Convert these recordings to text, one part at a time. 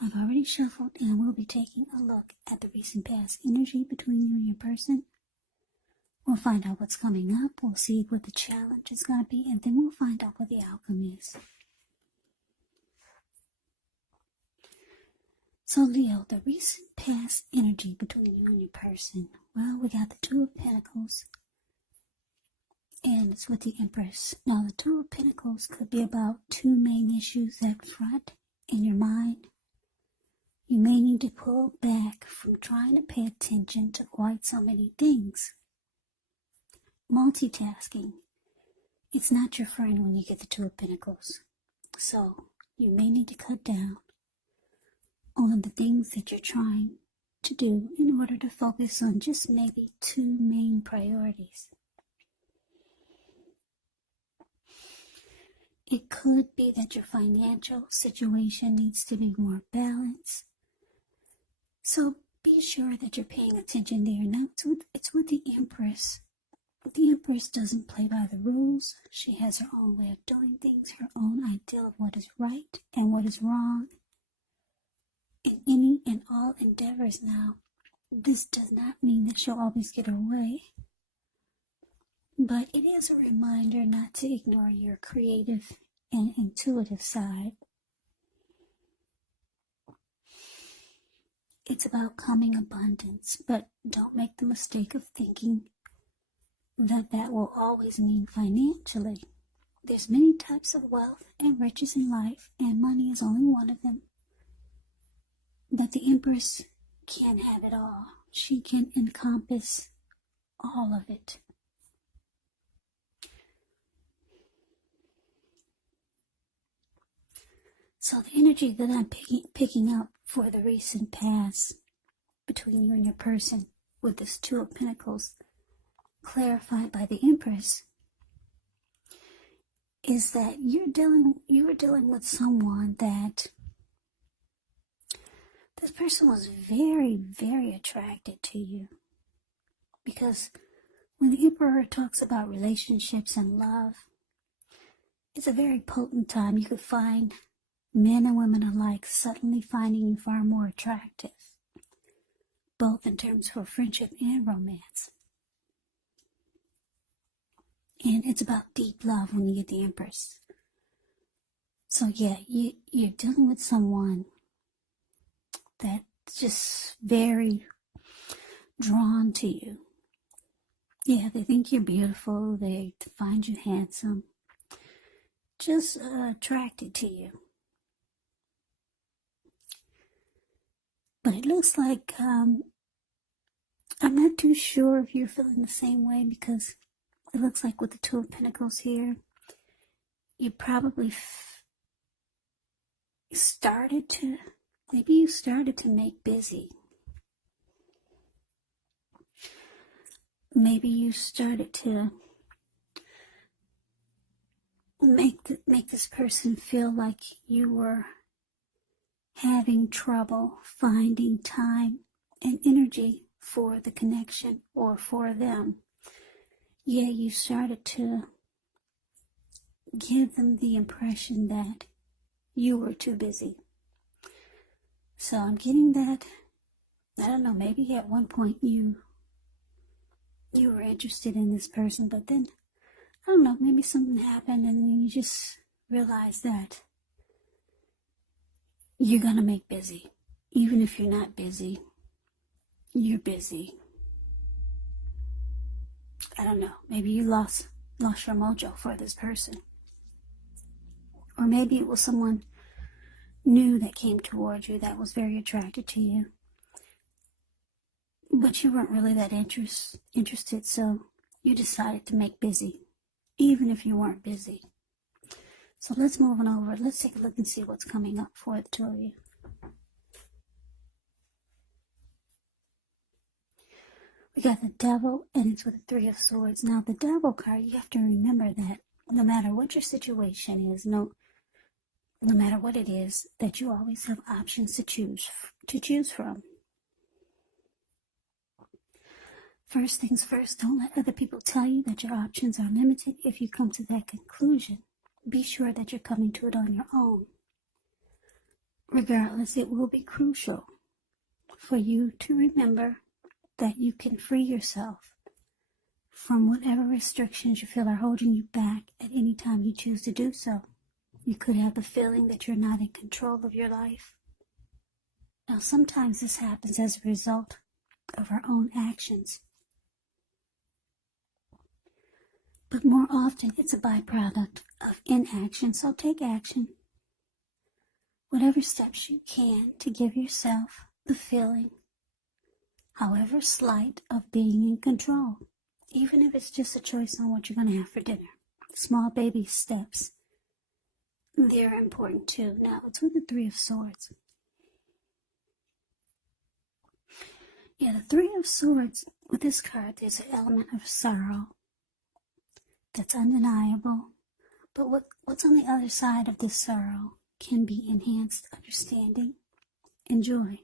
I've already shuffled and we'll be taking a look at the recent past energy between you and your person. We'll find out what's coming up, we'll see what the challenge is going to be, and then we'll find out what the outcome is. So Leo, the recent past energy between you and your person. Well, we got the Two of Pentacles, and it's with the Empress. Now, the Two of Pentacles could be about two main issues up front in your mind. You may need to pull back from trying to pay attention to quite so many things. Multitasking. It's not your friend when you get the Two of Pentacles. So, you may need to cut down on the things that you're trying to do in order to focus on just maybe two main priorities. It could be that your financial situation needs to be more balanced. So be sure that you're paying attention there. Now, it's with the Empress. The Empress doesn't play by the rules. She has her own way of doing things, her own idea of what is right and what is wrong. In any and all endeavors now, this does not mean that she'll always get her way. But it is a reminder not to ignore your creative and intuitive side. It's about coming abundance, but don't make the mistake of thinking that will always mean financially. There's many types of wealth and riches in life, and money is only one of them. But the Empress can't have it all. She can encompass all of it. So the energy that I'm picking up for the recent past between you and your person with this Two of Pentacles clarified by the Empress is that you were dealing with someone that this person was very, very attracted to you. Because when the Emperor talks about relationships and love, it's a very potent time. You could find men and women alike suddenly finding you far more attractive, both in terms of friendship and romance. And it's about deep love when you get the Empress. So yeah, you're dealing with someone that's just very drawn to you. Yeah, they think you're beautiful, they find you handsome, just attracted to you. But it looks like, I'm not too sure if you're feeling the same way, because it looks like with the Two of Pentacles here, you probably started to make busy. Maybe you started to make this person feel like you were having trouble finding time and energy for the connection or for them. Yeah, you started to give them the impression that you were too busy. So I'm getting that, I don't know, maybe at one point you were interested in this person, but then, I don't know, maybe something happened and then you just realized that you're going to make busy. Even if you're not busy, you're busy. I don't know, maybe you lost your mojo for this person. Or maybe it was someone new that came towards you that was very attracted to you. But you weren't really that interested, so you decided to make busy, even if you weren't busy. So let's move on over. Let's take a look and see what's coming up for the two of you. We got the Devil, and it's with the Three of Swords. Now, the Devil card, you have to remember that no matter what your situation is, no matter what it is, that you always have options to choose from. First things first, don't let other people tell you that your options are limited. If you come to that conclusion, be sure that you're coming to it on your own. regardless, it will be crucial for you to remember that you can free yourself from whatever restrictions you feel are holding you back at any time you choose to do so. You could have the feeling that you're not in control of your life. Now, sometimes this happens as a result of our own actions, but more often it's a byproduct of inaction. So take action, whatever steps you can, to give yourself the feeling, however slight, of being in control, even if it's just a choice on what you're going to have for dinner. Small baby steps, they're important too. Now, it's with the Three of Swords. Yeah, the Three of Swords, with this card, there's an element of sorrow that's undeniable. But what's on the other side of this sorrow can be enhanced understanding and joy.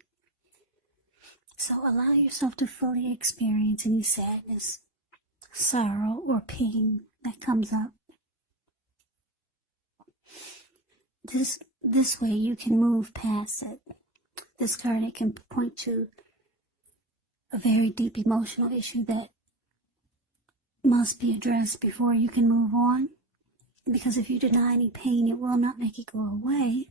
So allow yourself to fully experience any sadness, sorrow, or pain that comes up. This way you can move past it. This card, it can point to a very deep emotional issue that must be addressed before you can move on. Because if you deny any pain, it will not make it go away.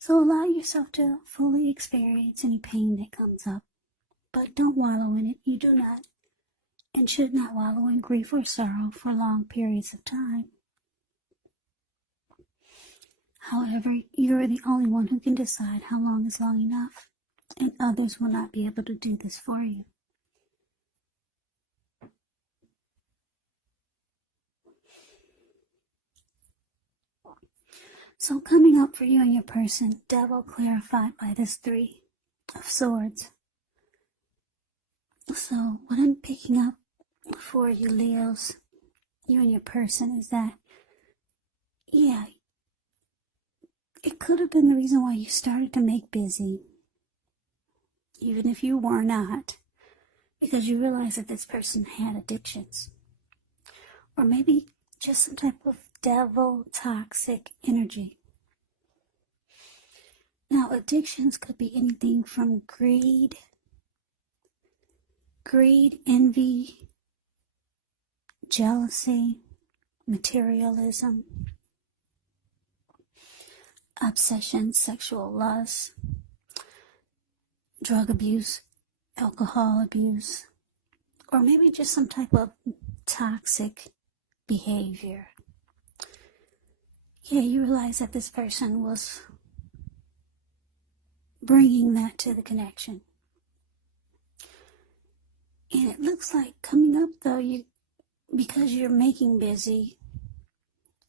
So allow yourself to fully experience any pain that comes up. But don't wallow in it. You do not and should not wallow in grief or sorrow for long periods of time. However, you're the only one who can decide how long is long enough, and others will not be able to do this for you. So coming up for you and your person, Devil clarified by this Three of Swords. So what I'm picking up for you, Leos, you and your person, is that, yeah, it could have been the reason why you started to make busy, even if you were not, because you realized that this person had addictions. Or maybe just some type of devil toxic energy. Now, addictions could be anything from greed, envy, jealousy, materialism, obsession, sexual lust, drug abuse, alcohol abuse, or maybe just some type of toxic behavior. Yeah, you realize that this person was bringing that to the connection. And it looks like coming up, though, because you're making busy,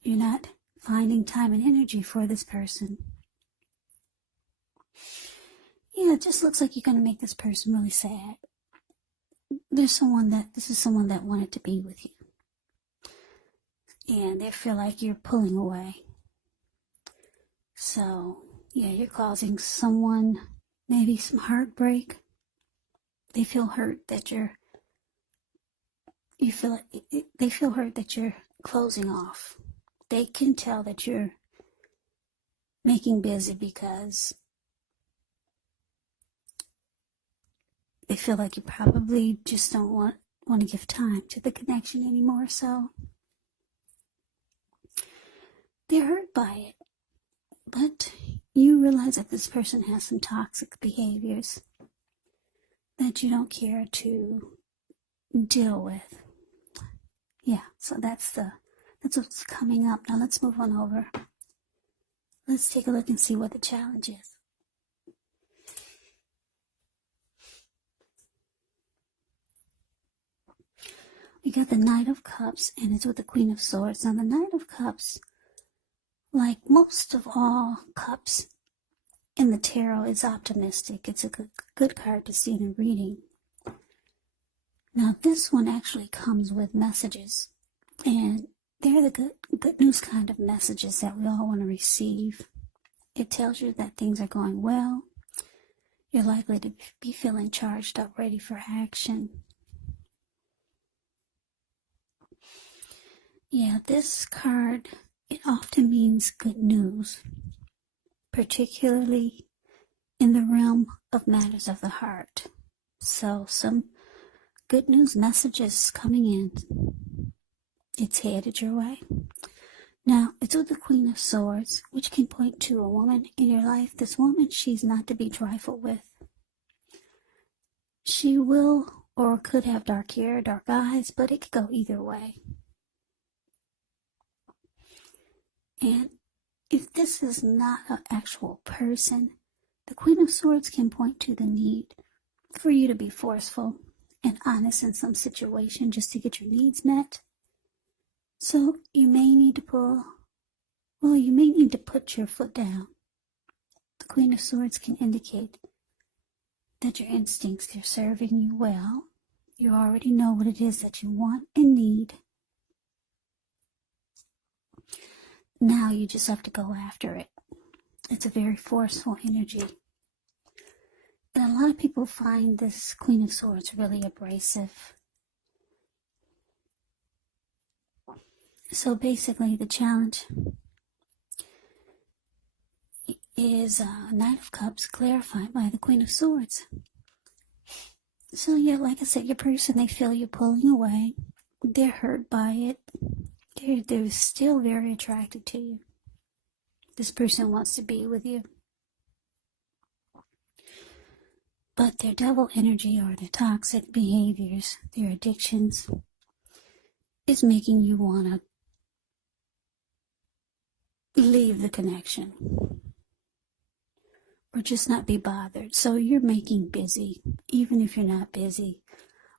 you're not finding time and energy for this person. Yeah, it just looks like you're going to make this person really sad. This is someone that wanted to be with you. And they feel like you're pulling away. So, yeah, you're causing someone maybe some heartbreak. They feel hurt that they feel hurt that you're closing off. They can tell that you're making busy because they feel like you probably just don't want to give time to the connection anymore. So they're hurt by it. But you realize that this person has some toxic behaviors that you don't care to deal with. Yeah, so that's what's coming up. Now let's move on over. Let's take a look and see what the challenge is. We got the Knight of Cups, and it's with the Queen of Swords. Now the Knight of Cups, like most of all cups in the tarot, is optimistic. It's a good card to see in a reading. Now this one actually comes with messages, and they're the good news kind of messages that we all want to receive. It tells you that things are going well. You're likely to be feeling charged up, ready for action. Yeah, this card, it often means good news. particularly in the realm of matters of the heart. So some good news messages coming in. It's headed your way. Now, it's with the Queen of Swords, which can point to a woman in your life. This woman, she's not to be trifled with. She will or could have dark hair, dark eyes, but it could go either way. And if this is not an actual person, the Queen of Swords can point to the need for you to be forceful and honest in some situation just to get your needs met. So you may need to put your foot down. The Queen of Swords can indicate that your instincts are serving you well. You already know what it is that you want and need. Now you just have to go after it. It's a very forceful energy. And a lot of people find this Queen of Swords really abrasive. So basically the challenge is Knight of Cups clarified by the Queen of Swords. So yeah, like I said, your person, they feel you pulling away. They're hurt by it. They're still very attracted to you. This person wants to be with you. But their devil energy or their toxic behaviors, their addictions, is making you want to leave the connection. Or just not be bothered. So you're making busy, even if you're not busy.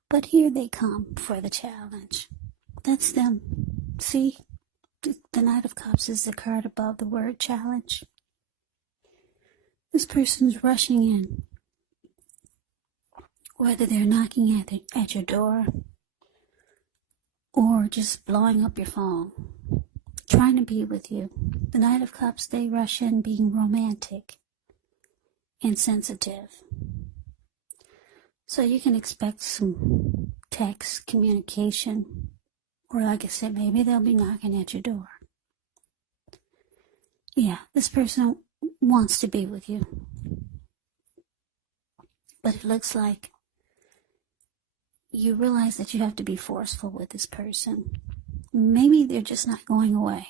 But here they come for the challenge. That's them. See, the Knight of Cups is the card above the word challenge. This person's rushing in. Whether they're knocking at your door or just blowing up your phone, trying to be with you. The Knight of Cups, they rush in being romantic and sensitive. So you can expect some text communication, or like I said, maybe they'll be knocking at your door. Yeah, this person wants to be with you. But it looks like you realize that you have to be forceful with this person. Maybe they're just not going away.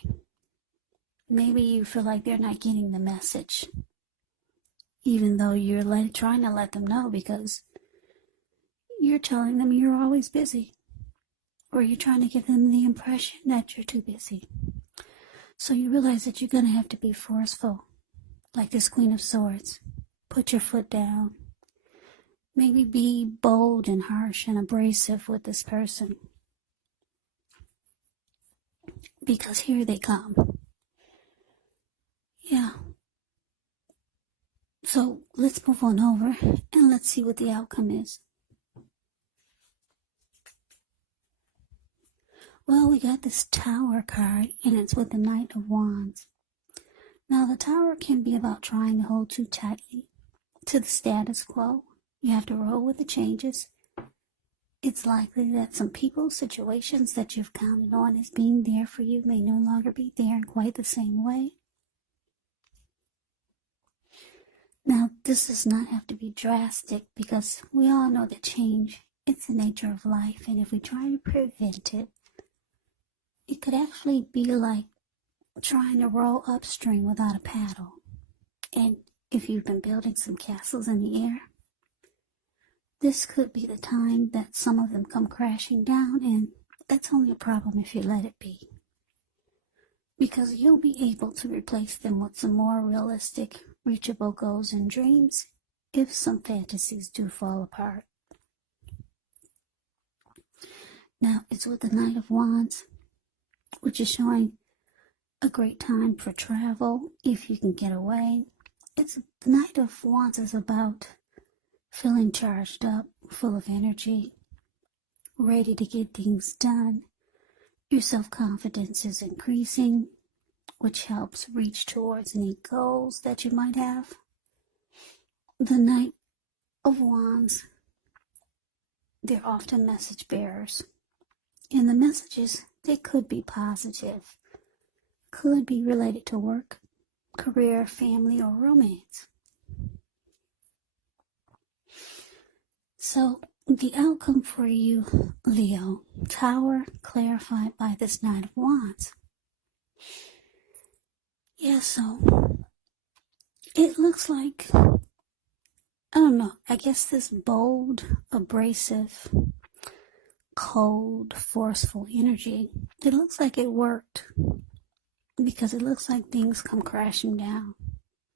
Maybe you feel like they're not getting the message. Even though you're trying to let them know, because you're telling them you're always busy. Or you're trying to give them the impression that you're too busy. So you realize that you're going to have to be forceful. Like this Queen of Swords. Put your foot down. Maybe be bold and harsh and abrasive with this person. Because here they come. Yeah. So let's move on over and let's see what the outcome is. Well, we got this Tower card, and it's with the Knight of Wands. Now, the Tower can be about trying to hold too tightly to the status quo. You have to roll with the changes. It's likely that some people, situations that you've counted on as being there for you may no longer be there in quite the same way. Now, this does not have to be drastic, because we all know that change, it's the nature of life, and if we try to prevent it, it could actually be like trying to row upstream without a paddle. And if you've been building some castles in the air, this could be the time that some of them come crashing down, and that's only a problem if you let it be. Because you'll be able to replace them with some more realistic, reachable goals and dreams if some fantasies do fall apart. Now, it's with the Knight of Wands, which is showing a great time for travel if you can get away. The Knight of Wands is about feeling charged up, full of energy, ready to get things done. Your self-confidence is increasing, which helps reach towards any goals that you might have. The Knight of Wands, they're often message bearers. And the messages, they could be positive, could be related to work, career, family, or romance. So the outcome for you, Leo, Tower, clarified by this Knight of Wands. Yeah, so it looks like, I don't know, I guess this bold, abrasive, cold, forceful energy, it looks like it worked, because it looks like things come crashing down.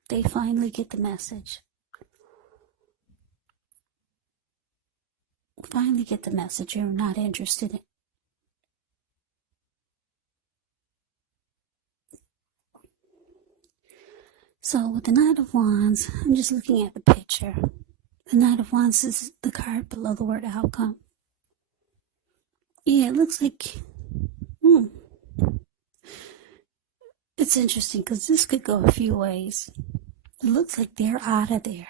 They finally get the message. Finally get the message you're not interested in. So with the Knight of Wands, I'm just looking at the picture. The Knight of Wands is the card below the word outcome. Yeah, it looks like, it's interesting because this could go a few ways. It looks like they're out of there.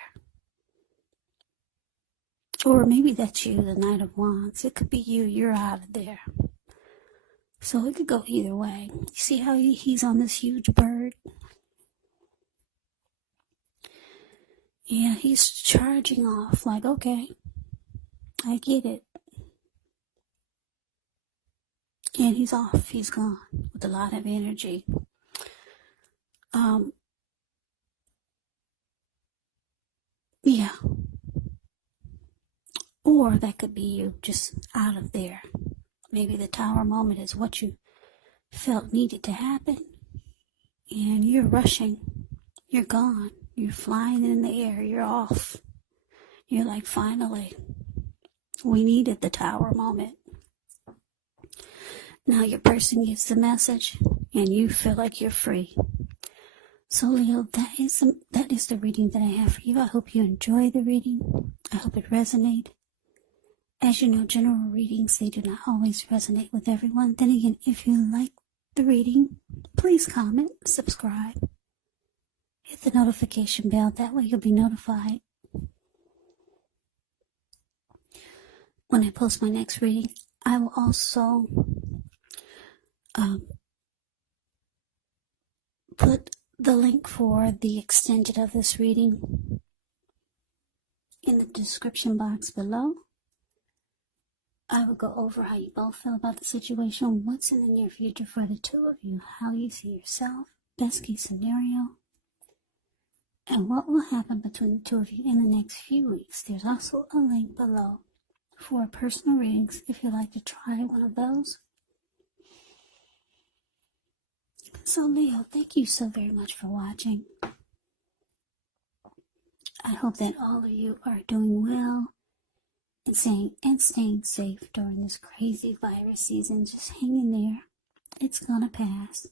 Or maybe that's you, the Knight of Wands. It could be you, you're out of there. So it could go either way. You see how he's on this huge bird? Yeah, he's charging off like, okay, I get it. And he's off, he's gone with a lot of energy. Yeah. Or that could be you just out of there. Maybe the Tower moment is what you felt needed to happen. And you're rushing. You're gone. You're flying in the air. You're off. You're like, finally, we needed the Tower moment. Now your person gets the message and you feel like you're free. So Leo, that is the reading that I have for you. I hope you enjoy the reading. I hope it resonated. As you know, general readings, they do not always resonate with everyone. Then again, if you like the reading, please comment, subscribe, hit the notification bell. That way you'll be notified when I post my next reading. I will also put the link for the extension of this reading in the description box below. I will go over how you both feel about the situation, what's in the near future for the two of you, how you see yourself, best case scenario, and what will happen between the two of you in the next few weeks. There's also a link below for personal readings if you'd like to try one of those. So Leo, thank you so very much for watching. I hope that all of you are doing well and staying safe during this crazy virus season. Just hang in there. It's gonna pass.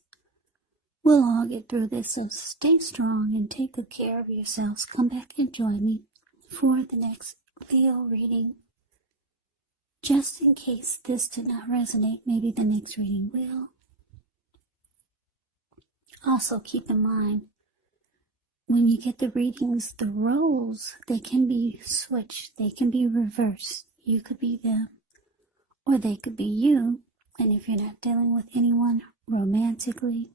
We'll all get through this, so stay strong and take good care of yourselves. Come back and join me for the next Leo reading. Just in case this did not resonate, maybe the next reading will. Also keep in mind, when you get the readings, the roles, they can be switched. They can be reversed. You could be them, or they could be you. And if you're not dealing with anyone romantically,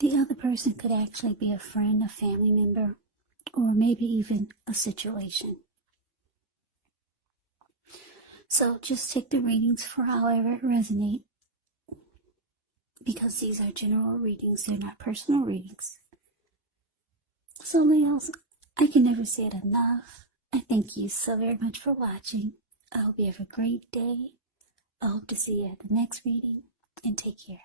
the other person could actually be a friend, a family member, or maybe even a situation. So just take the readings for however it resonates, because these are general readings, they're not personal readings. So Leos, I can never say it enough. I thank you so very much for watching. I hope you have a great day. I hope to see you at the next reading, and take care.